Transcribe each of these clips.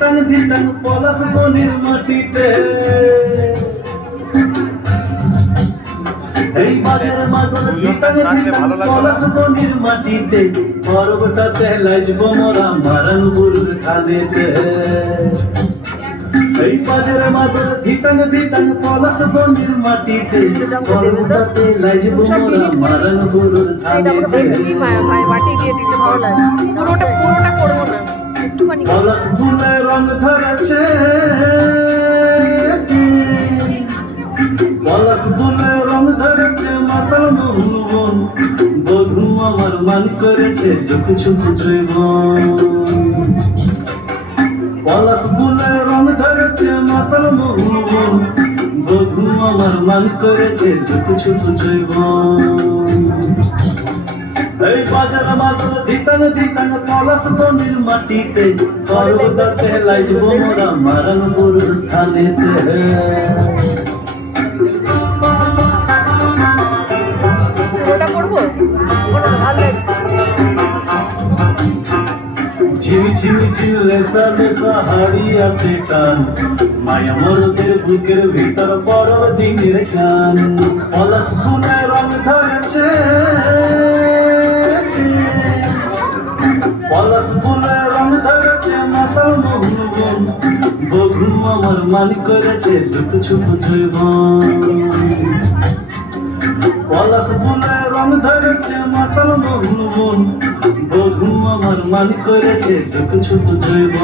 ধিতাং ধিতাং পলাশ বনির মাটিতে এই বাজার মাগর ধিতাং ধিতাং পলাশ বনির মাটিতে পর্বটাতে লাজব মোরা মারান বুরুর খানেতে এই বাজার মাগর ধিতাং ধিতাং পলাশ বনির মাটিতে পর্বটাতে লাজব মোরা মারান বুরুর খানেতে মাটি দিয়ে দিতে ভালো লাগে পুরোটা করবো না একটুখানি পলাশ ফুলে রং ধরেছে পলাশ ফুলে রং ধরেছে মাতাল মোহন বধু আমার মান করেছে কিছু বুঝব পলাশ ফুলে রং ধরেছে মাতাল মোহন বধু আমার মান করেছে কিছু বুঝব এই বাজার মাগর ধিতাং ধিতাং পলাশ বনির মাটিতে পর্বতাতে লাজব মোরা মারান বুরুর খানেতে ওটা করবো ওটা ভালো লাগছে ঝিমি ঝিমি ঝিম লেসা লেসা হারিয়াতে টান মায়া মরদের বুকের ভিতর বড় দিনের গান পলাশ ফুলে রং ধরেছে পলাশ ফুলে রং ধরেছে মাতাল মোহন বধু আমার মান করেছে কিছু বুঝব পলাশ ফুলে রং ধরেছে মাতাল মোহন বধু আমার মান করেছে কিছু বুঝব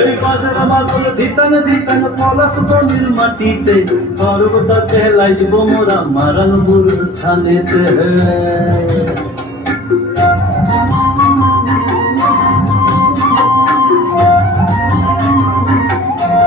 এই বাজার মাগর ধিতাং ধিতাং পলাশ বনির মাটিতে পর্বতাতে লাজব মোরা মারান বুরুর খানেতে